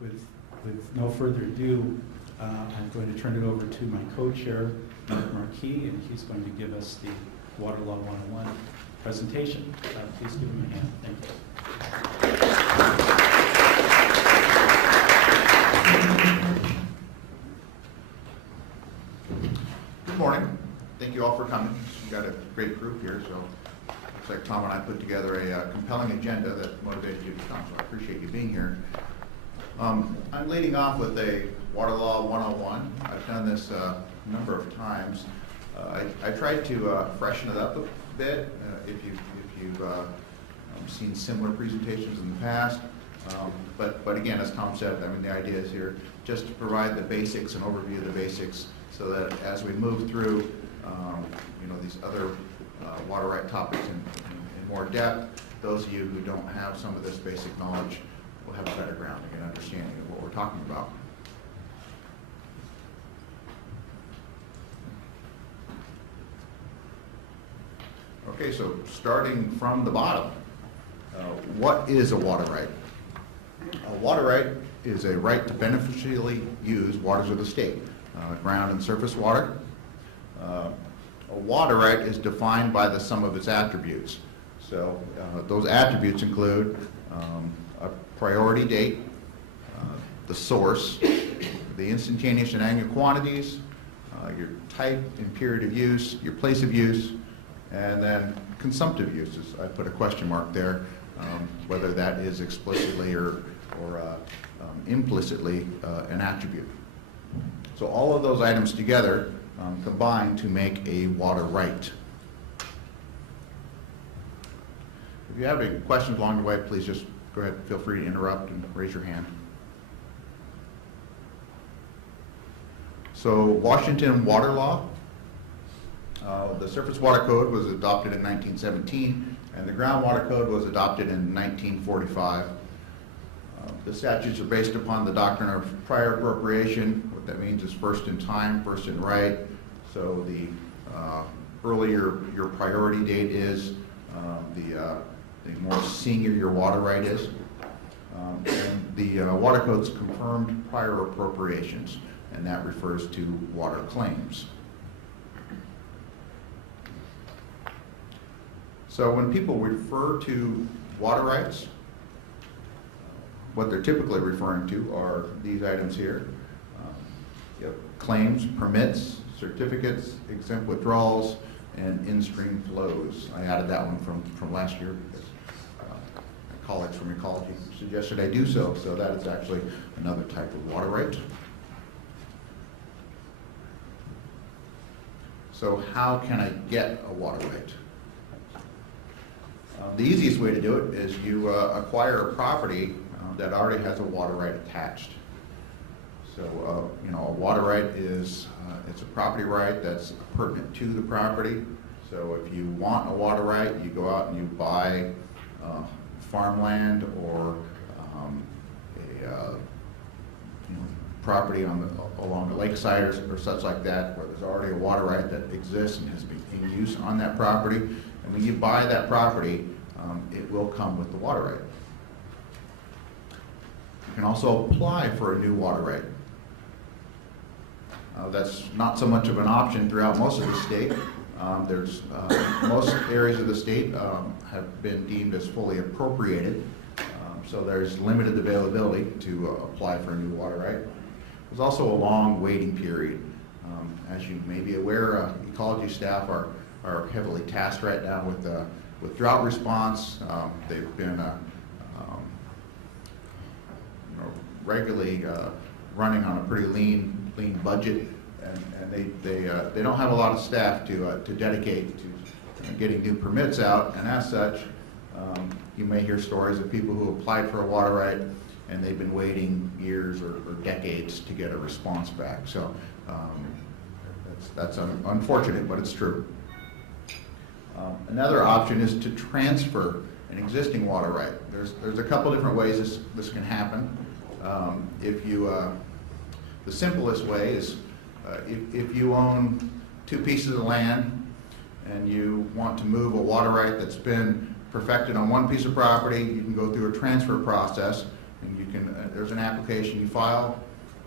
with no further ado, I'm going to turn it over to my co-chair, Marc Marquis, and he's going to give us the Water Law 101 presentation. Please give him a hand. Thank you. Good morning. Thank you all for coming. We've got a great group here, so looks like Tom and I put together a compelling agenda that motivated you to come, so I appreciate you being here. I'm leading off with a Water Law 101. I've done this a number of times. I tried to freshen it up a bit. If you've seen similar presentations in the past, but again, as Tom said, I mean the idea is here just to provide the basics, an overview of the basics, so that as we move through, these other water right topics in more depth, those of you who don't have some of this basic knowledge will have a better grounding and understanding of what we're talking about. Okay, so starting from the bottom, what is a water right? A water right is a right to beneficially use waters of the state, ground and surface water. A water right is defined by the sum of its attributes. So those attributes include a priority date, the source, the instantaneous and annual quantities, your type and period of use, your place of use, and then consumptive uses. I put a question mark there, whether that is explicitly or implicitly an attribute. So all of those items together combine to make a water right. If you have any questions along the way, please just go ahead, feel free to interrupt and raise your hand. So Washington water law, the Surface Water Code was adopted in 1917, and the Groundwater Code was adopted in 1945. The statutes are based upon the doctrine of prior appropriation. What that means is first in time, first in right. So the earlier your priority date is, the more senior your water right is. And the Water Code's confirmed prior appropriations, and that refers to water claims. So when people refer to water rights, what they're typically referring to are these items here. Claims, permits, certificates, exempt withdrawals, and in-stream flows. I added that one from last year because my colleagues from ecology suggested I do so that is actually another type of water right. So how can I get a water right? The easiest way to do it is you acquire a property that already has a water right attached. So, a water right is it's a property right that's pertinent to the property. So if you want a water right, you go out and you buy farmland or a property along the lakeside or such like that, where there's already a water right that exists and has been in use on that property. And when you buy that property, it will come with the water right. You can also apply for a new water right. That's not so much of an option throughout most of the state. Most areas of the state have been deemed as fully appropriated, so there's limited availability to apply for a new water right. There's also a long waiting period. As you may be aware, ecology staff are heavily tasked right now with drought response. They've been regularly running on a pretty lean budget, and they don't have a lot of staff to dedicate to getting new permits out, and as such, you may hear stories of people who applied for a water right and they've been waiting years or decades to get a response back. So that's unfortunate, but it's true. Another option is to transfer an existing water right. There's a couple different ways this can happen. The simplest way is if you own two pieces of land and you want to move a water right that's been perfected on one piece of property, you can go through a transfer process and you can there's an application you file,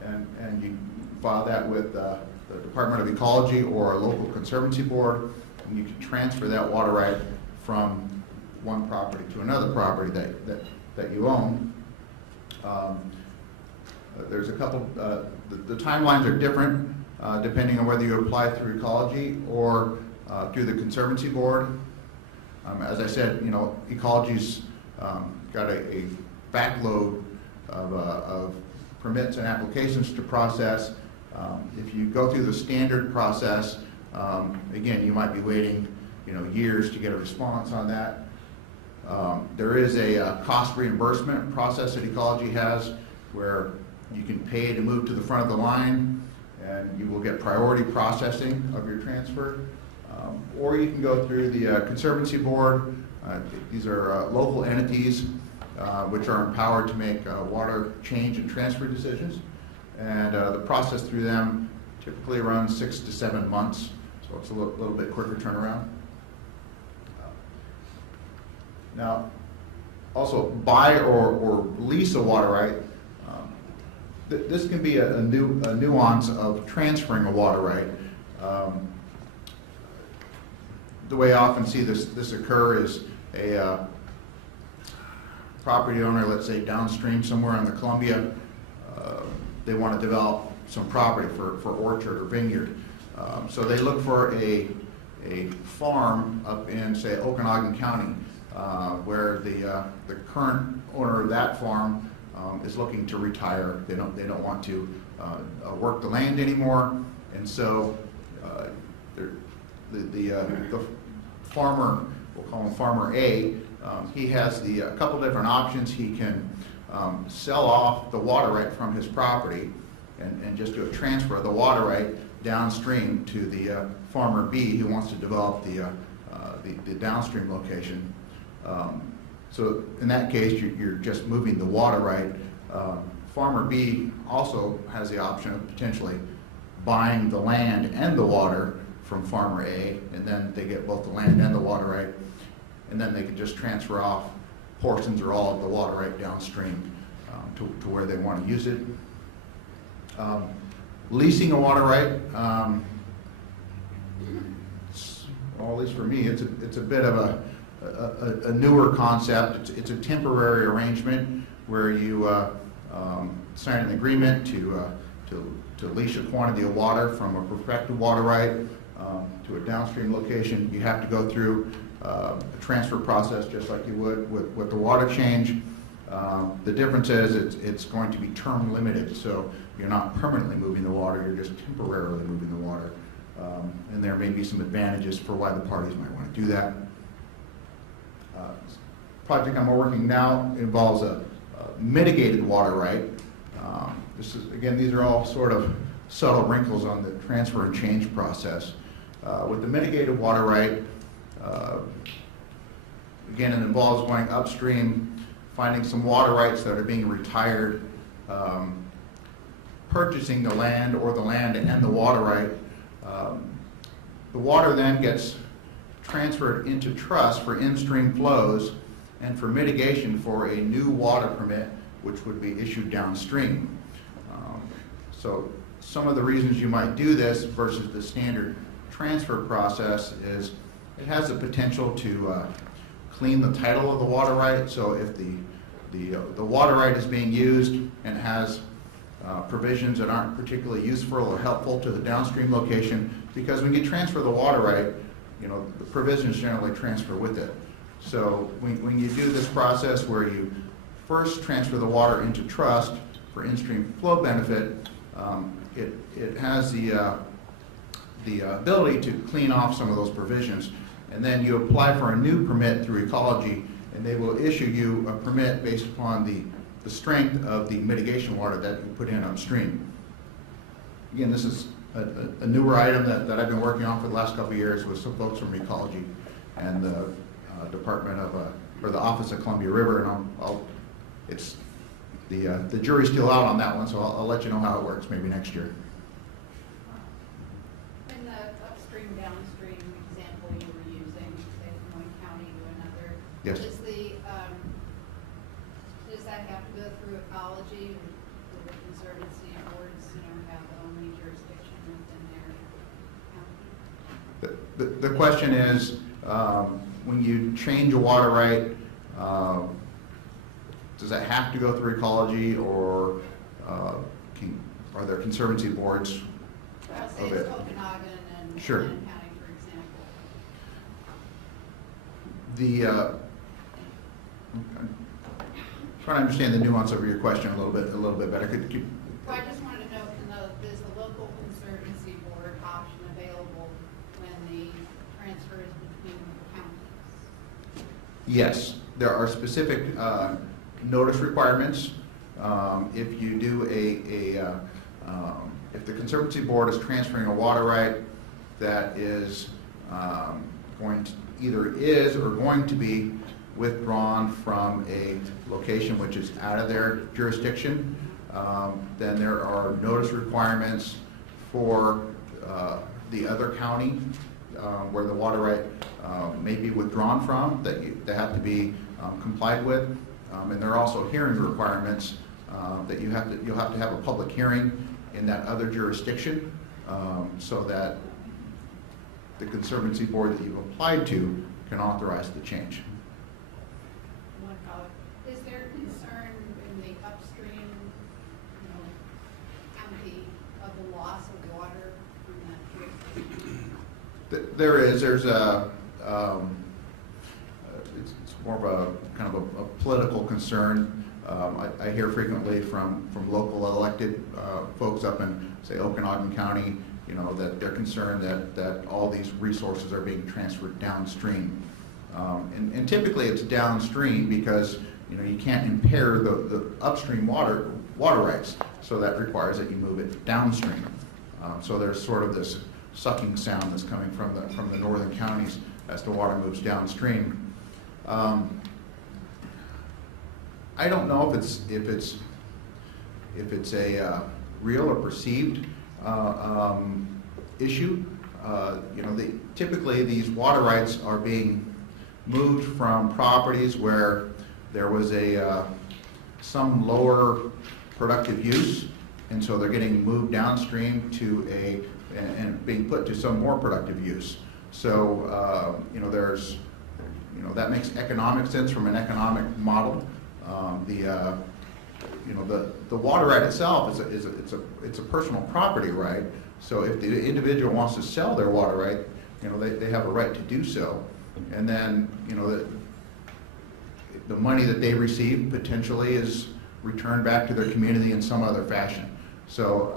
and you file that with the Department of Ecology or a local conservancy board, and you can transfer that water right from one property to another property that you own. There's a couple, the timelines are different depending on whether you apply through ecology or through the conservancy board. As I said, you know, ecology's got a backload of permits and applications to process. If you go through the standard process, again, you might be waiting, you know, years to get a response on that. There is a cost reimbursement process that ecology has where you can pay to move to the front of the line and you will get priority processing of your transfer. Or you can go through the conservancy board. These are local entities which are empowered to make water change and transfer decisions. And the process through them typically runs 6 to 7 months, so it's a little bit quicker turnaround. Now, also buy or lease a water right. This can be a nuance of transferring a water right. The way I often see this occur is a property owner, let's say downstream somewhere on the Columbia, they want to develop some property for orchard or vineyard. So they look for a farm up in, say, Okanagan County, where the current owner of that farm is looking to retire. They don't want to work the land anymore, and so the farmer, we'll call him Farmer A, he has a couple different options. He can sell off the water right from his property and just do a transfer of the water right downstream to the Farmer B who wants to develop the downstream location. So in that case, you're just moving the water right. Farmer B also has the option of potentially buying the land and the water from Farmer A, and then they get both the land and the water right, and then they can just transfer off portions or all of the water right downstream to where they want to use it. Leasing a water right, well, at least for me, it's a bit of a newer concept. It's a temporary arrangement where you sign an agreement to lease a quantity of water from a prospective water right to a downstream location. You have to go through a transfer process just like you would with the water change. The difference is it's going to be term limited, so you're not permanently moving the water, you're just temporarily moving the water. And there may be some advantages for why the parties might want to do that. Project I'm working now involves a mitigated water right. These are all sort of subtle wrinkles on the transfer and change process. With the mitigated water right, again, it involves going upstream, finding some water rights that are being retired, purchasing the land or the land and the water right. The water then gets transferred into trust for in-stream flows and for mitigation for a new water permit, which would be issued downstream. So some of the reasons you might do this versus the standard transfer process is it has the potential to clean the title of the water right. So if the water right is being used and has provisions that aren't particularly useful or helpful to the downstream location, because when you transfer the water right, you know, the provisions generally transfer with it. So when you do this process where you first transfer the water into trust for in-stream flow benefit, it has the ability to clean off some of those provisions. And then you apply for a new permit through ecology, and they will issue you a permit based upon the strength of the mitigation water that you put in upstream. Again, this is a newer item that I've been working on for the last couple of years with some folks from ecology and the Department of, or the Office of Columbia River, and the jury's still out on that one, so I'll let you know how it works maybe next year. In the upstream, downstream example you were using, say from one county to another, Yes. does that have to go through through ecology, will the conservancy boards, have only jurisdiction within their county? The question is, when you change a water right, does that have to go through ecology, or are there conservancy boards Well, say of it's it? Okanagan and Sure. Lynn County, for example. I'm trying to understand the nuance of your question a little bit better. Could you? Well, I just wanted to know, is the local conservancy board option available when the transfer is between counties? Yes, there are specific notice requirements. If you do if the conservancy board is transferring a water right that is going to be withdrawn from a location which is out of their jurisdiction, then there are notice requirements for the other county where the water right may be withdrawn from that have to be complied with, and there are also hearing requirements that you'll have to have a public hearing in that other jurisdiction, so that the conservancy board that you've applied to can authorize the change. One color. Is there concern in the upstream, county of the loss of water from that jurisdiction? There is. There's a. It's more of a kind of a political concern. I hear frequently from local elected folks up in, say, Okanagan County, that they're concerned that all these resources are being transferred downstream. And typically it's downstream because you can't impair the upstream water rights, so that requires that you move it downstream. So there's sort of this sucking sound that's coming from the northern counties as the water moves downstream. I don't know if it's a real or perceived issue. Typically these water rights are being moved from properties where there was some lower productive use, and so they're getting moved downstream to and being put to some more productive use. So that makes economic sense from an economic model. The water right itself it's a personal property right. So if the individual wants to sell their water right, they have a right to do so. And then the money that they receive potentially is returned back to their community in some other fashion. So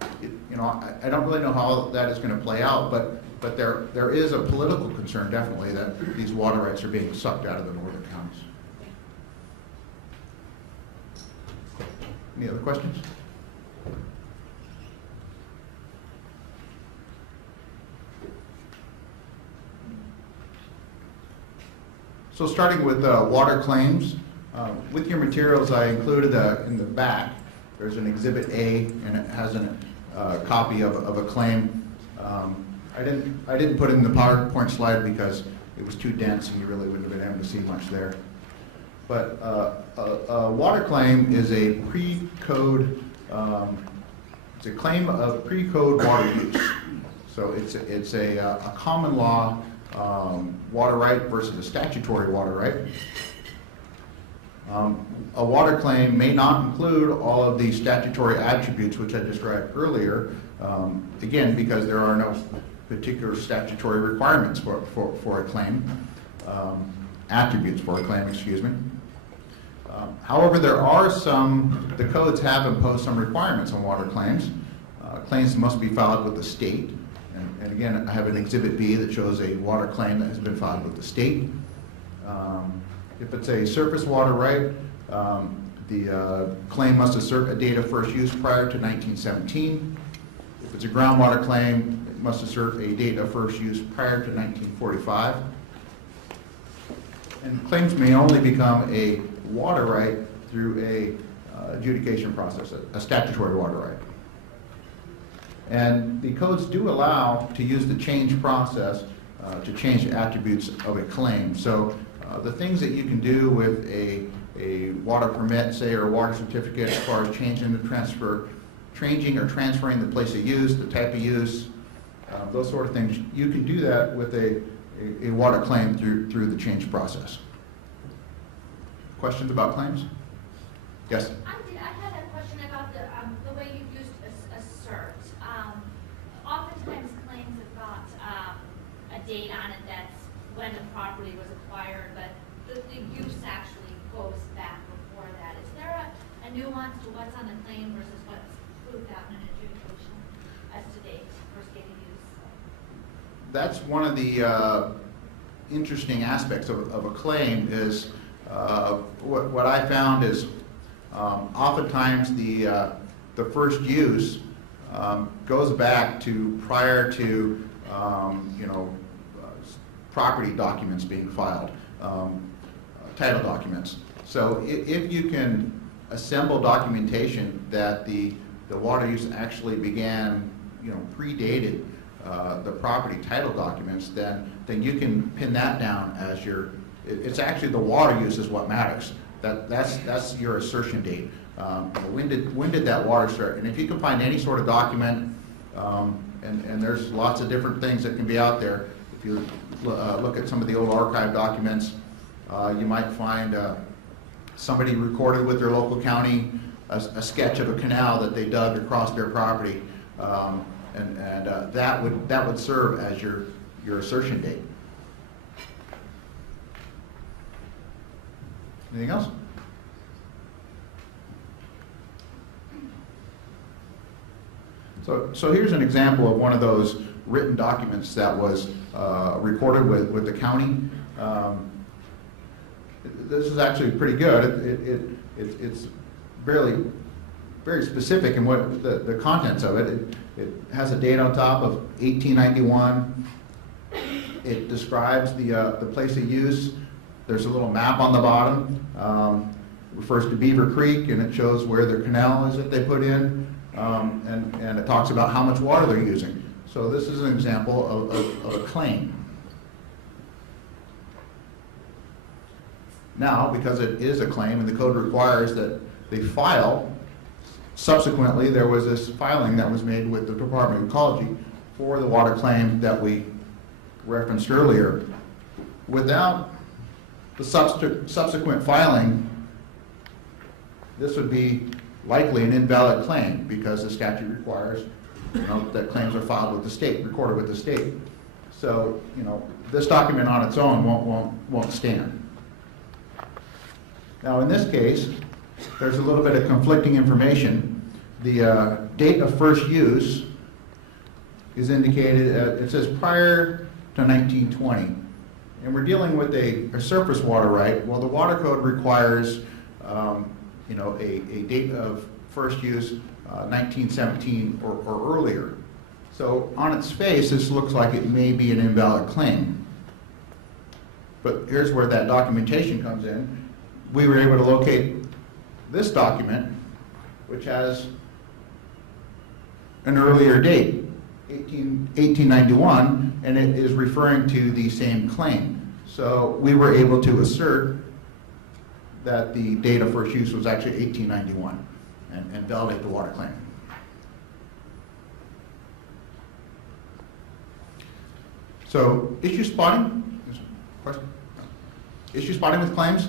I don't really know how that is going to play out, but there is a political concern definitely that these water rights are being sucked out of the northern counties. Any other questions? So starting with water claims, with your materials I included in the back, there's an Exhibit A, and it has a copy of a claim. I didn't put it in the PowerPoint slide because it was too dense and you really wouldn't have been able to see much there. But a water claim is a pre-code, it's a claim of pre-code water use. So it's a common law water right versus a statutory water right. A water claim may not include all of the statutory attributes which I described earlier, again, because there are no particular statutory requirements for a claim, attributes for a claim, excuse me. However, there are the codes have imposed some requirements on water claims. Claims must be filed with the state. And again, I have an Exhibit B that shows a water claim that has been filed with the state. If it's a surface water right, the claim must assert a date of first use prior to 1917. If it's a groundwater claim, it must assert a date of first use prior to 1945. And claims may only become a water right through a adjudication process, a statutory water right. And the codes do allow to use the change process to change the attributes of a claim. So the things that you can do with a a water permit, say, or a water certificate as far as changing or transferring the place of use, the type of use, those sort of things. You can do that with a water claim through the change process. Questions about claims? Yes? I had a question about the way you used assert. Oftentimes claims have got a date on it that's when the property was acquired, but the use actually goes back before that. Is there a nuance to what's on the claim versus what's proved out in an adjudication as to date, first date of use? That's one of the interesting aspects of a claim is what I found is oftentimes the first use goes back to prior to property documents being filed, title documents. So if you can assemble documentation that the water use actually began, predated the property title documents, then you can pin that down as your. It's actually the water use is what matters. That's your assertion date. When did that water start? And if you can find any sort of document, and there's lots of different things that can be out there. If you look at some of the old archive documents, you might find somebody recorded with their local county a sketch of a canal that they dug across their property, and that would serve as your assertion date. Anything else? So here's an example of one of those written documents that was recorded with the county. This is actually pretty good. It's very specific in what the contents of it. It has a date on top of 1891. It describes the place of use. There's a little map on the bottom. Refers to Beaver Creek, and it shows where the canal is that they put in, and it talks about how much water they're using. So this is an example of a claim. Now, because it is a claim and the code requires that they file, subsequently there was this filing that was made with the Department of Ecology for the water claim that we referenced earlier. Without the subsequent filing, this would be likely an invalid claim because the statute requires that claims are filed with the state, recorded with the state. So this document on its own won't stand. Now in this case, there's a little bit of conflicting information. The date of first use is indicated, it says prior to 1920. And we're dealing with a surface water right. Well, the water code requires a date of first use 1917 or earlier. So on its face, this looks like it may be an invalid claim. But here's where that documentation comes in. We were able to locate this document, which has an earlier date, 1891, and it is referring to the same claim. So we were able to assert that the date of first use was actually 1891 and validate the water claim. So issue spotting, question? Issue spotting with claims.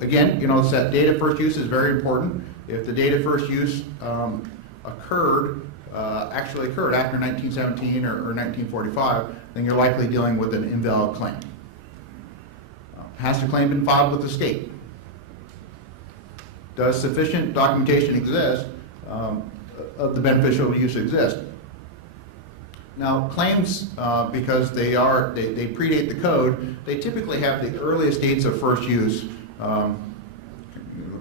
Again, it's that date of first use is very important. If the date of first use actually occurred after 1917 or 1945, then you're likely dealing with an invalid claim. Has the claim been filed with the state? Does sufficient documentation exist of the beneficial use exist? Now, claims, because they predate the code, they typically have the earliest dates of first use,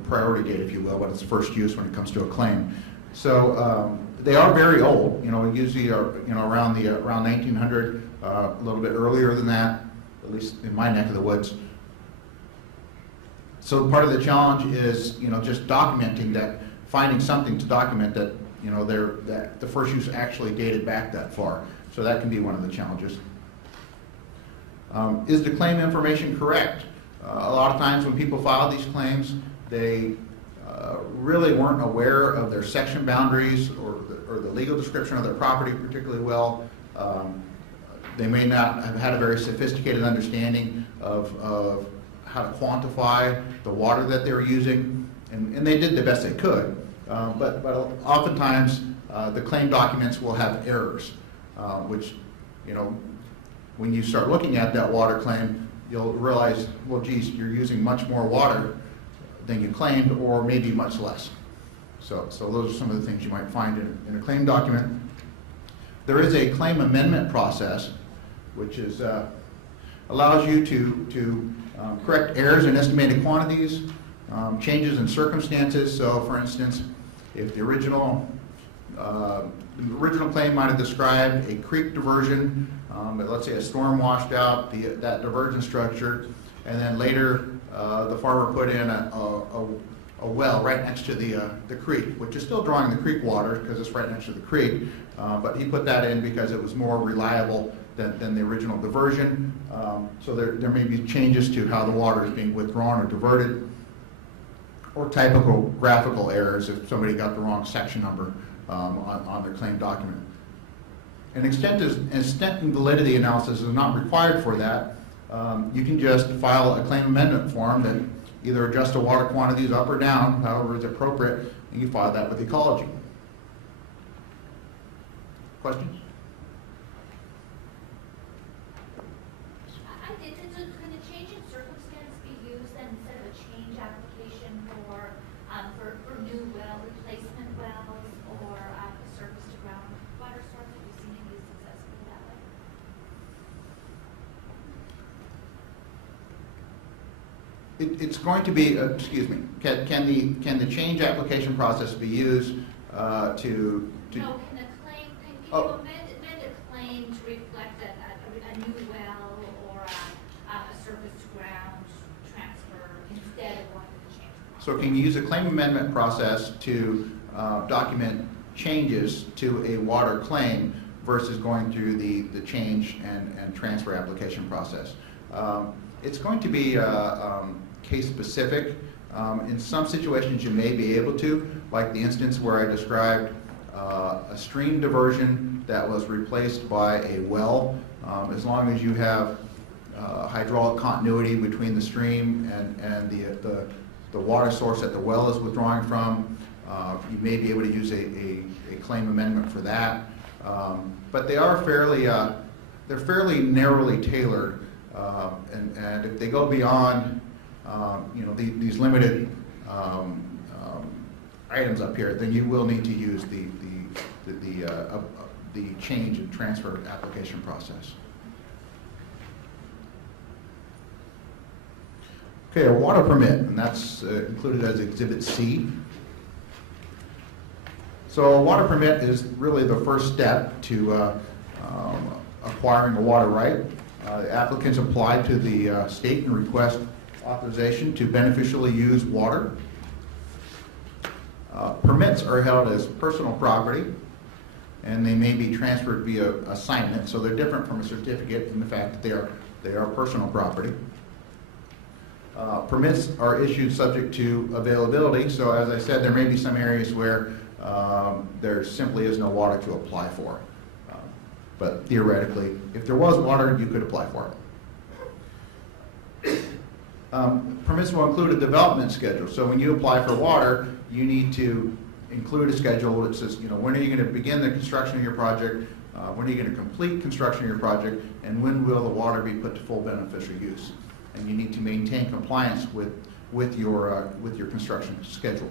priority date, if you will, what is first use when it comes to a claim. So they are very old. Usually are around 1900, a little bit earlier than that, at least in my neck of the woods. So part of the challenge is just documenting that, finding something to document that that the first use actually dated back that far. So that can be one of the challenges. Is the claim information correct? A lot of times when people file these claims, they really weren't aware of their section boundaries or the legal description of their property particularly well. They may not have had a very sophisticated understanding of how to quantify the water that they were using, and they did the best they could. But oftentimes, the claim documents will have errors, which, when you start looking at that water claim, you'll realize, well, geez, you're using much more water than you claimed, or maybe much less. So those are some of the things you might find in a claim document. There is a claim amendment process, which is allows you to correct errors in estimated quantities, changes in circumstances. So, for instance, if the original claim might have described a creek diversion, but let's say a storm washed out that diversion structure, and then later the farmer put in a well right next to the creek, which is still drawing the creek water because it's right next to the creek, but he put that in because it was more reliable than the original diversion. So there may be changes to how the water is being withdrawn or diverted, or typographical errors if somebody got the wrong section number on their claim document. An extent and validity analysis is not required for that. You can just file a claim amendment form that either adjusts the water quantities up or down, however is appropriate, and you file that with ecology. Questions? I did. Can a change in circumstance be used then instead of a change application for new well replacement wells or a surface to ground water source? Have you seen it used successfully that way? It's going to be, excuse me, can the change application process be used to? No, can you amend a claim to reflect a new well or a surface to ground transfer instead of going to the change process? So can you use a claim amendment process to document changes to a water claim versus going through the change and transfer application process? It's going to be case specific. In some situations you may be able to, like the instance where I described a stream diversion that was replaced by a well. As long as you have hydraulic continuity between the stream and the water source that the well is withdrawing from, you may be able to use a claim amendment for that. But they are they're fairly narrowly tailored, and if they go beyond these limited items up here, then you will need to use the change and transfer application process. Okay, a water permit, and that's included as Exhibit C. So a water permit is really the first step to acquiring a water right. The applicants apply to the state and request authorization to beneficially use water. Permits are held as personal property, and they may be transferred via assignment, so they're different from a certificate in the fact that they are personal property. Permits are issued subject to availability, so as I said, there may be some areas where there simply is no water to apply for. But theoretically, if there was water, you could apply for it. Permits will include a development schedule. So when you apply for water, you need to include a schedule that says, when are you going to begin the construction of your project, when are you going to complete construction of your project, and when will the water be put to full beneficial use. And you need to maintain compliance with your construction schedule.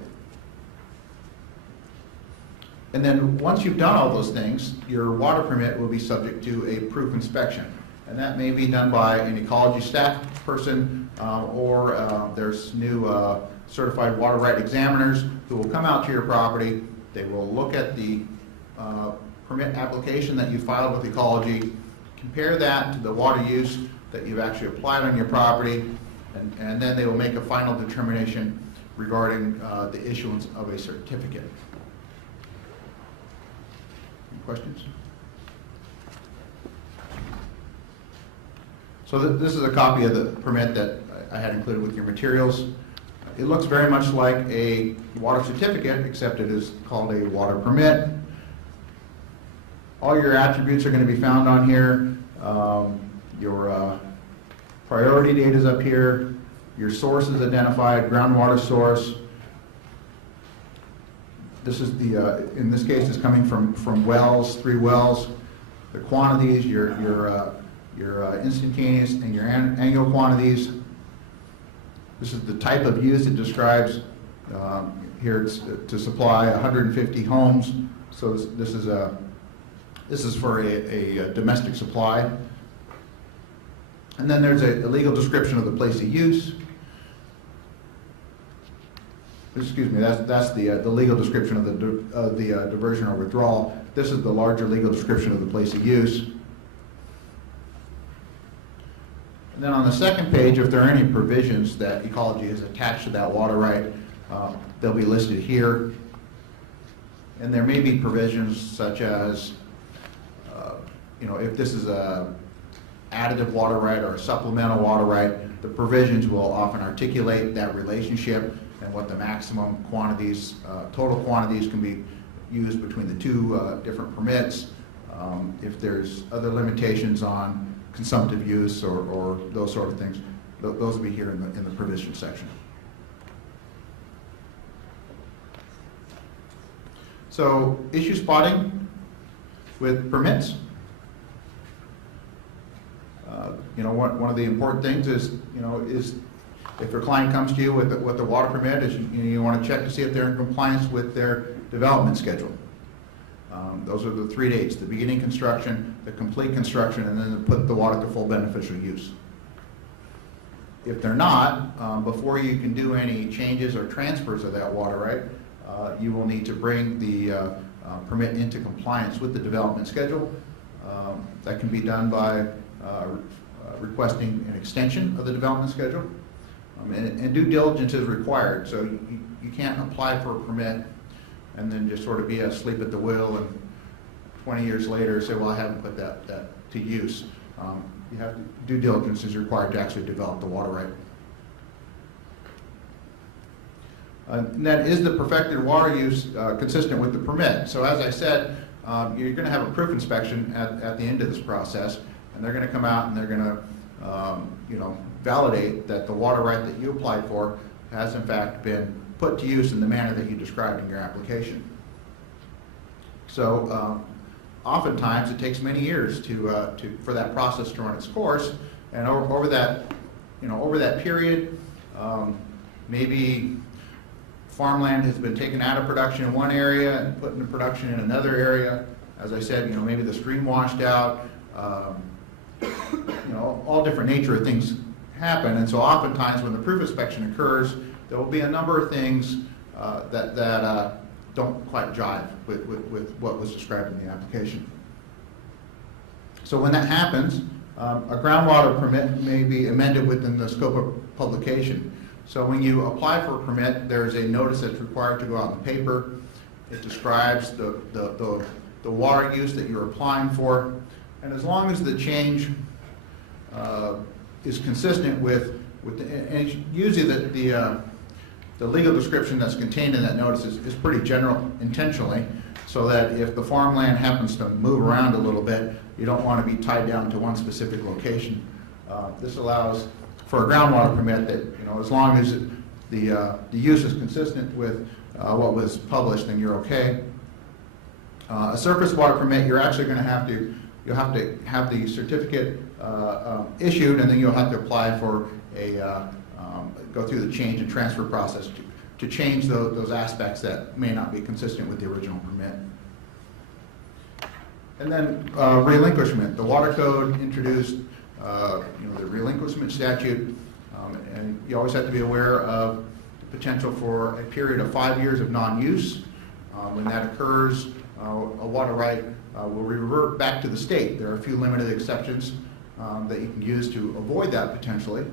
And then once you've done all those things, your water permit will be subject to a proof inspection. And that may be done by an ecology staff person, or there's new certified water right examiners who will come out to your property. They will look at the permit application that you filed with ecology, compare that to the water use that you've actually applied on your property, and then they will make a final determination regarding the issuance of a certificate. Any questions? So So this is a copy of the permit that I had included with your materials. It looks very much like a water certificate, except it is called a water permit. All your attributes are going to be found on here. Your priority date is up here. Your source is identified, groundwater source. This is the, in this case, it's coming from wells, 3 wells. The quantities, your instantaneous and your annual quantities. This is the type of use it describes. Here it's to supply 150 homes. So this is for a domestic supply. And then there's a legal description of the place of use. Excuse me, that's the legal description of the diversion or withdrawal. This is the larger legal description of the place of use. And then on the second page, if there are any provisions that ecology has attached to that water right, they'll be listed here. And there may be provisions such as, if this is a additive water right or a supplemental water right, the provisions will often articulate that relationship and what the maximum quantities, total quantities can be used between the 2 different permits. If there's other limitations on consumptive use or those sort of things, those will be here in the provision section. So issue spotting with permits. One of the important things is if your client comes to you with the water permit, is you want to check to see if they're in compliance with their development schedule. Those are the 3 dates: the beginning construction, the complete construction, and then to put the water to full beneficial use. If they're not, before you can do any changes or transfers of that water right, you will need to bring the permit into compliance with the development schedule. That can be done by requesting an extension of the development schedule. And due diligence is required, so you can't apply for a permit and then just sort of be asleep at the wheel and 20 years later say, well, I haven't put that to use. You have to, due diligence is required to actually develop the water right. And that is the perfected water use consistent with the permit. So as I said, you're going to have a proof inspection at the end of this process, and they're going to come out and they're going to validate that the water right that you applied for has in fact been put to use in the manner that you described in your application. So oftentimes it takes many years for that process to run its course, and over that period, maybe farmland has been taken out of production in one area and put into production in another area. As I said, maybe the stream washed out. All different nature of things happen, and so oftentimes when the proof inspection occurs, there will be a number of things that don't quite jive with what was described in the application. So when that happens, a groundwater permit may be amended within the scope of publication. So when you apply for a permit, there's a notice that's required to go out in the paper. It describes the water use that you're applying for, and as long as the change is consistent with and usually the legal description that's contained in that notice is pretty general intentionally, so that if the farmland happens to move around a little bit, you don't want to be tied down to one specific location. This allows for a groundwater permit that, as long as the use is consistent with what was published, then you're okay. A surface water permit, you're actually going to have to, you'll have to have the certificate issued, and then you'll have to apply for go through the change and transfer process to change those aspects that may not be consistent with the original permit. And then relinquishment. The Water Code introduced the relinquishment statute, and you always have to be aware of the potential for a period of 5 years of non-use. When that occurs, a water right will revert back to the state. There are a few limited exceptions that you can use to avoid that potentially.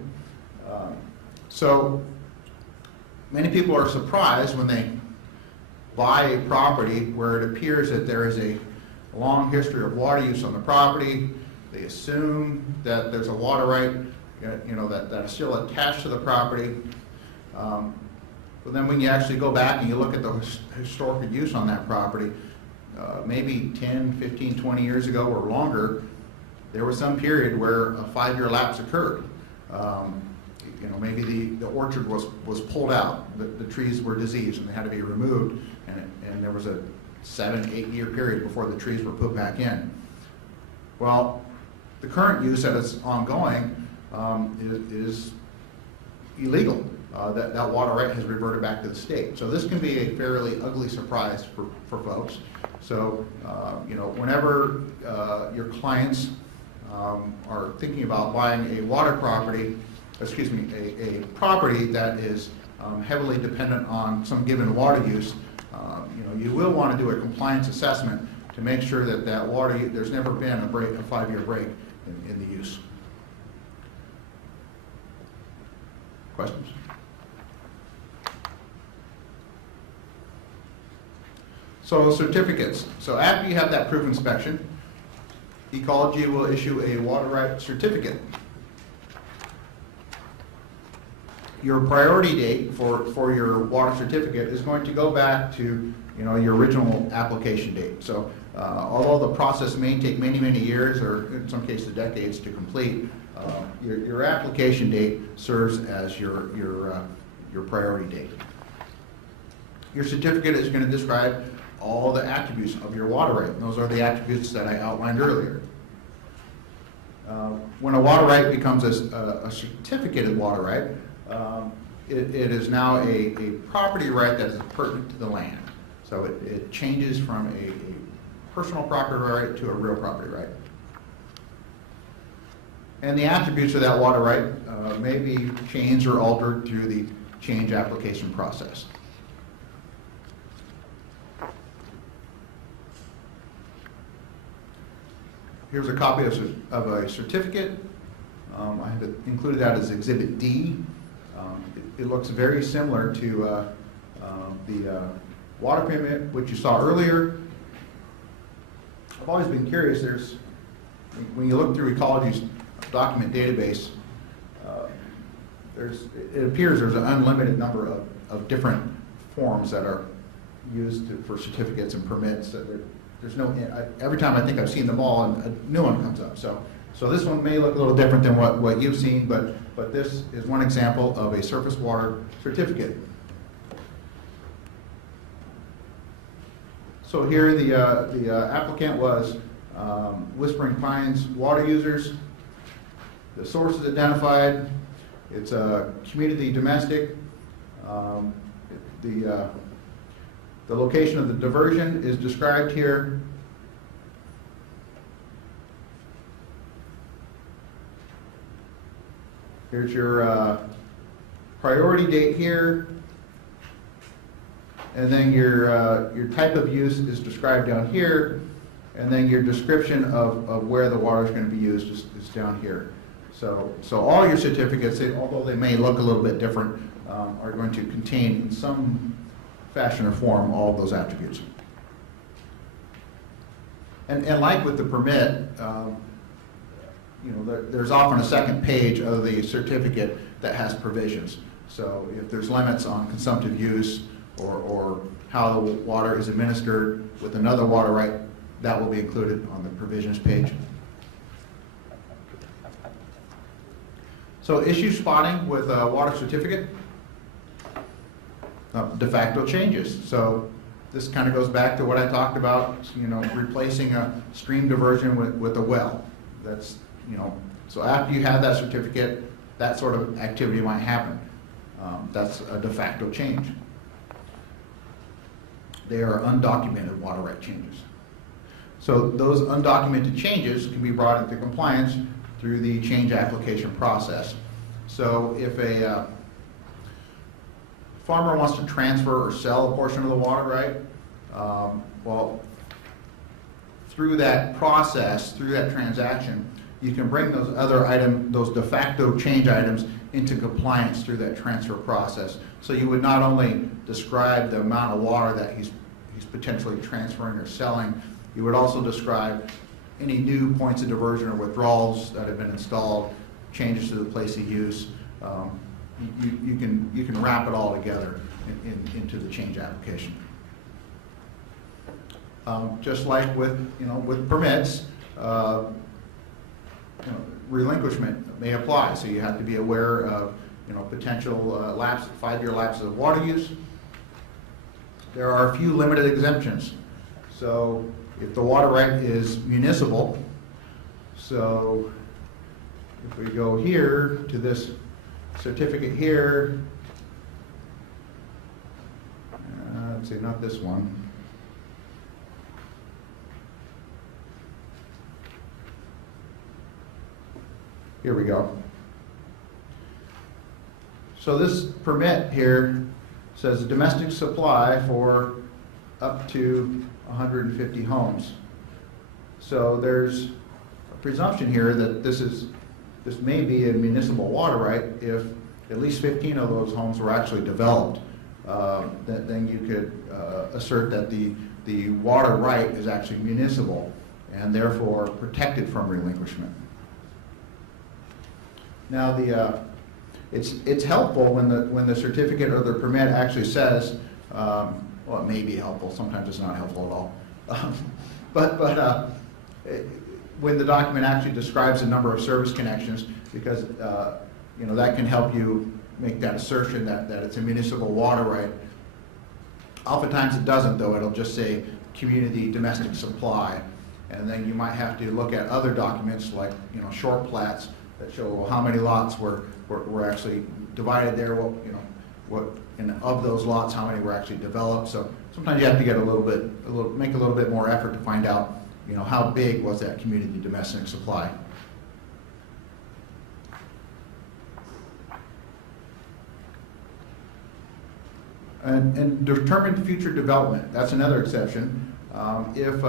So many people are surprised when they buy a property where it appears that there is a long history of water use on the property. They assume that there's a water right, you know, that's still attached to the property. But then when you actually go back and you look at the historical use on that property, maybe 10, 15, 20 years ago or longer, there was some period where a 5-year lapse occurred. You know, maybe the orchard was pulled out, the trees were diseased and they had to be removed, and there was a 7-8 year period before the trees were put back in. Well, the current use that is ongoing is illegal. That water right has reverted back to the state. So this can be a fairly ugly surprise for folks. So, you know, whenever your clients are thinking about buying a water property, excuse me, a property that is heavily dependent on some given water use, you know, you will want to do a compliance assessment to make sure that that water, there's never been a 5-year break in the use. Questions? So certificates. So after you have that proof inspection, Ecology will issue a water right certificate. Your priority date for your water certificate is going to go back to, you know, your original application date. So although the process may take many, many years, or in some cases decades to complete, your application date serves as your priority date. Your certificate is going to describe all the attributes of your water right. Those are the attributes that I outlined earlier. When a water right becomes a certificated water right, it is now a property right that is pertinent to the land. So it changes from a personal property right to a real property right. And the attributes of that water right may be changed or altered through the change application process. Here's a copy of a certificate. I have included that as Exhibit D. It looks very similar to the water permit, which you saw earlier. I've always been curious, when you look through Ecology's document database, it appears there's an unlimited number of different forms that are used for certificates and permits. There's no, every time I think I've seen them all, and a new one comes up. So this one may look a little different than what you've seen, but this is one example of a surface water certificate. So here the applicant was Whispering Pines water users. The source is identified. It's a community domestic. The location of the diversion is described here. Here's your priority date here. And then your type of use is described down here. And then your description of where the water is going to be used is down here. So all your certificates, although they may look a little bit different, are going to contain in some fashion or form all of those attributes. And like with the permit, you know, there's often a second page of the certificate that has provisions. So if there's limits on consumptive use or how the water is administered with another water right, that will be included on the provisions page. So issue spotting with a water certificate. De facto changes. So this kind of goes back to what I talked about, you know, replacing a stream diversion with a well. That's, you know, so after you have that certificate, that sort of activity might happen. That's a de facto change. They are undocumented water right changes. So those undocumented changes can be brought into compliance through the change application process. So if a farmer wants to transfer or sell a portion of the water right, well, through that process, through that transaction, you can bring those other items, those de facto change items, into compliance through that transfer process. So you would not only describe the amount of water that he's potentially transferring or selling, you would also describe any new points of diversion or withdrawals that have been installed, changes to the place of use, you can wrap it all together into the change application. Just like with permits, relinquishment may apply, so you have to be aware of potential 5-year lapses of water use. There are a few limited exemptions. So if the water right is municipal, so if we go here to this certificate here, let's see, not this one. Here we go. So this permit here says a domestic supply for up to 150 homes. So there's a presumption here that this may be a municipal water right if at least 15 of those homes were actually developed. Then you could assert that the water right is actually municipal and therefore protected from relinquishment. Now it's helpful when the certificate or the permit actually says, well, it may be helpful. Sometimes it's not helpful at all. But when the document actually describes the number of service connections, because that can help you make that assertion that it's a municipal water right. Oftentimes it doesn't, though. It'll just say community domestic supply, and then you might have to look at other documents like short plats that show how many lots were actually divided there. And of those lots, how many were actually developed. So sometimes you have to get make a little bit more effort to find out, how big was that community domestic supply. And determined future development, that's another exception. If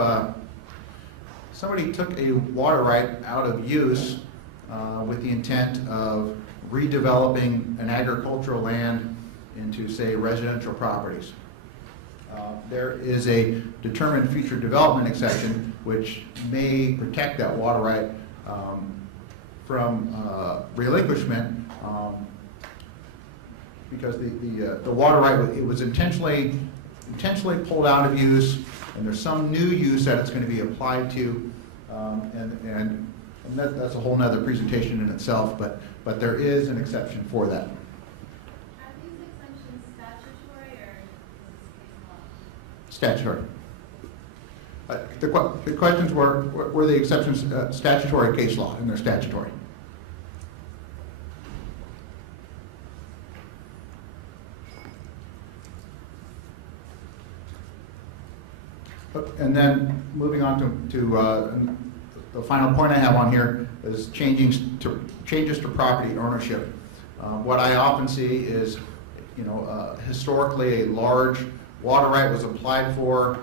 somebody took a water right out of use with the intent of redeveloping an agricultural land into, say, residential properties, there is a determined future development exception which may protect that water right from relinquishment, because the water right, it was intentionally pulled out of use, and there's some new use that it's going to be applied to, and that's a whole nother presentation in itself, but there is an exception for that. Are these exemptions statutory or case law? Statutory. The questions were the exceptions statutory case law, and they're statutory. And then moving on to the final point I have on here is changes to property ownership. What I often see is, historically a large water right was applied for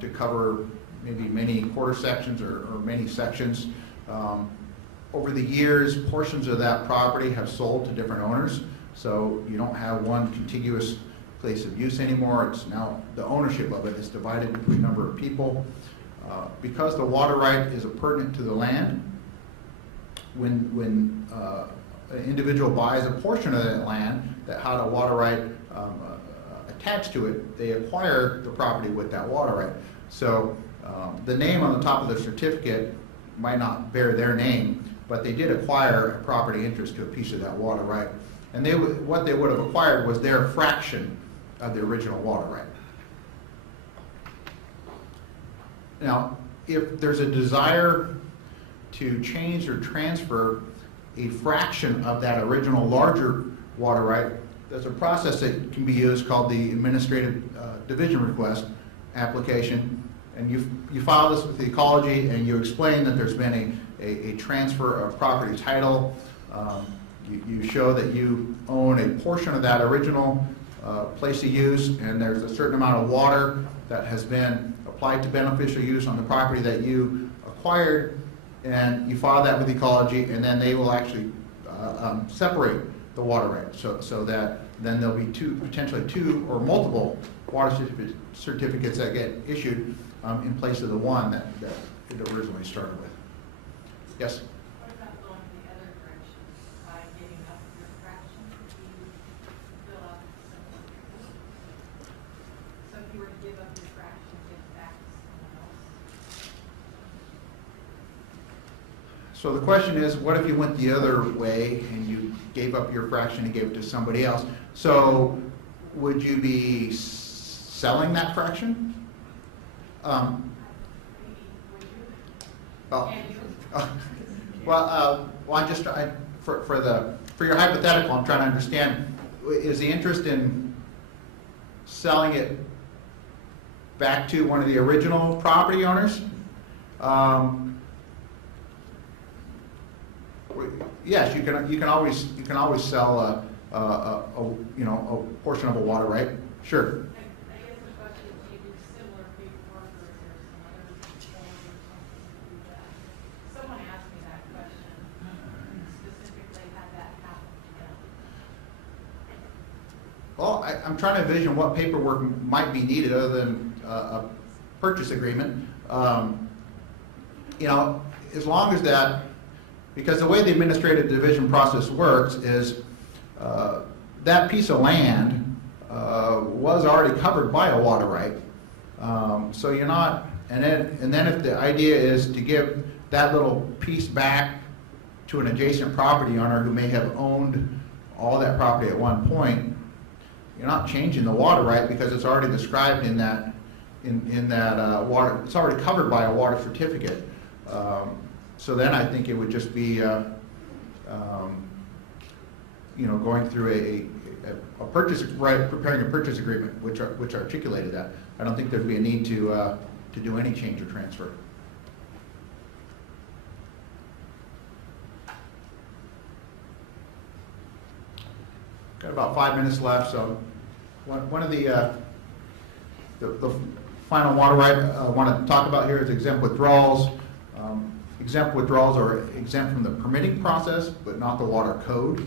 to cover maybe many quarter sections or many sections. Over the years, portions of that property have sold to different owners, so you don't have one contiguous place of use anymore. It's now the ownership of it is divided between a number of people. Because the water right is pertinent to the land, when an individual buys a portion of that land that had a water right attached to it, they acquire the property with that water right. So the name on the top of the certificate might not bear their name, but they did acquire a property interest to a piece of that water right. And what they would have acquired was their fraction of the original water right. Now, if there's a desire to change or transfer a fraction of that original larger water right, there's a process that can be used called the administrative division request application. And you file this with the ecology and you explain that there's been a transfer of property title. You show that you own a portion of that original place of use, and there's a certain amount of water that has been applied to beneficial use on the property that you acquired, and you file that with ecology, and then they will actually separate the water rights, so that then there'll be potentially two or multiple water certificates that get issued in place of the one it originally started with. Yes? What about going the other direction, by giving up your fraction, if you fill out similar? So if you were to give up your fraction, give it back to someone else? So the question is, what if you went the other way and you gave up your fraction and gave it to somebody else? So would you be selling that fraction? Maybe, would you? Oh. Can you? Well, for your hypothetical, I'm trying to understand, is the interest in selling it back to one of the original property owners? Yes, you can always sell a portion of a water right. Sure. I guess the question is, do you do similar paperwork, or is there some other form or something to do that? Someone asked me that question, specifically had that happen to them. Well, I'm trying to envision what paperwork might be needed other than a purchase agreement. As long as that, because the way the administrative division process works is that piece of land was already covered by a water right. So you're not, and then if the idea is to give that little piece back to an adjacent property owner who may have owned all that property at one point, you're not changing the water right because it's already described in that water. It's already covered by a water certificate. So then I think it would just be going through a purchase right, preparing a purchase agreement which articulated that. I don't think there'd be a need to do any change or transfer. Got about 5 minutes left, so one of the final water right I want to talk about here is exempt withdrawals. Exempt withdrawals are exempt from the permitting process, but not the water code.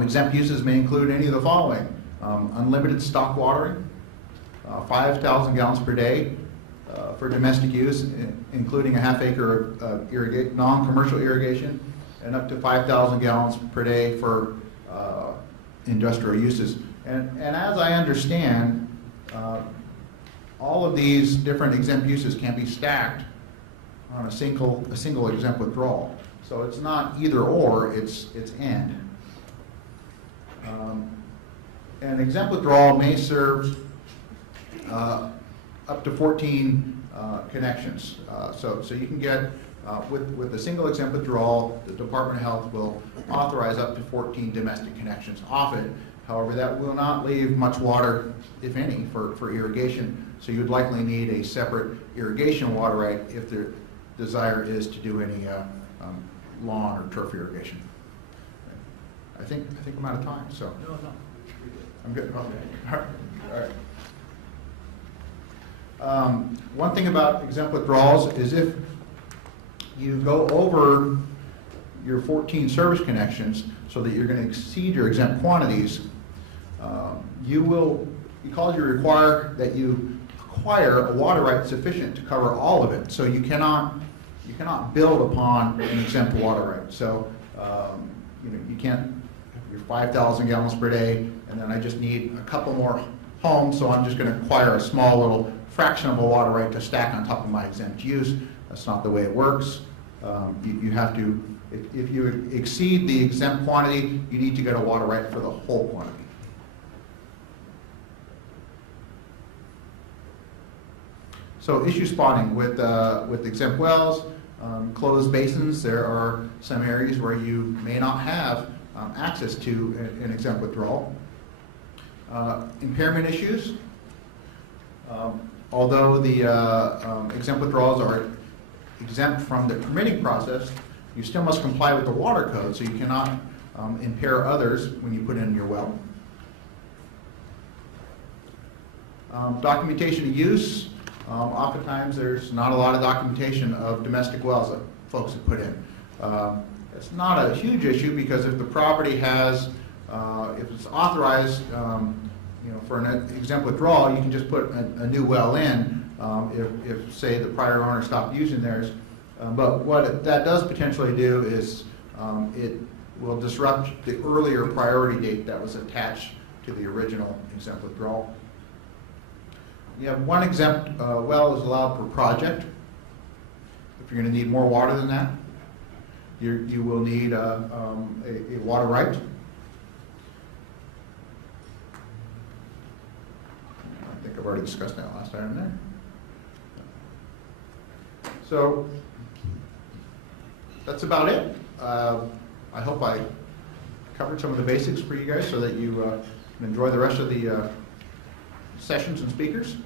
Exempt uses may include any of the following: unlimited stock watering, 5,000 gallons per day for domestic use, including a half acre of non-commercial irrigation, and up to 5,000 gallons per day for industrial uses. And as I understand, all of these different exempt uses can be stacked on a single exempt withdrawal. So it's not either or, it's and. An exempt withdrawal may serve up to 14 connections. So you can get, with a single exempt withdrawal, the Department of Health will authorize up to 14 domestic connections off it. However, that will not leave much water, if any, for irrigation. So you would likely need a separate irrigation water right if the desire is to do any lawn or turf irrigation. I think I'm out of time, so. No. I'm good. Okay. All right. One thing about exempt withdrawals is if you go over your 14 service connections so that you're going to exceed your exempt quantities, because you require that you acquire a water right sufficient to cover all of it. So you cannot build upon an exempt water right. So you can't, you're 5,000 gallons per day, and then I just need a couple more homes, so I'm just going to acquire a small little fraction of a water right to stack on top of my exempt use. That's not the way it works. You have to, if you exceed the exempt quantity, you need to get a water right for the whole quantity. So issue spotting with exempt wells, closed basins, there are some areas where you may not have access to an exempt withdrawal. Impairment issues, although the exempt withdrawals are exempt from the permitting process, you still must comply with the water code, so you cannot impair others when you put in your well. Documentation of use. Oftentimes there's not a lot of documentation of domestic wells that folks have put in. It's not a huge issue because if the property has, if it's authorized for an exempt withdrawal, you can just put a new well in. if say, the prior owner stopped using theirs. But what that does potentially do is it will disrupt the earlier priority date that was attached to the original exempt withdrawal. You have one exempt well is allowed per project. If you're going to need more water than that, you will need a water right. I think I've already discussed that last item there. So that's about it. I hope I covered some of the basics for you guys so that you can enjoy the rest of the sessions and speakers.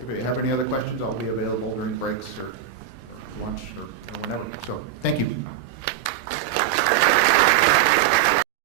If you have any other questions, I'll be available during breaks or lunch or whenever. So thank you.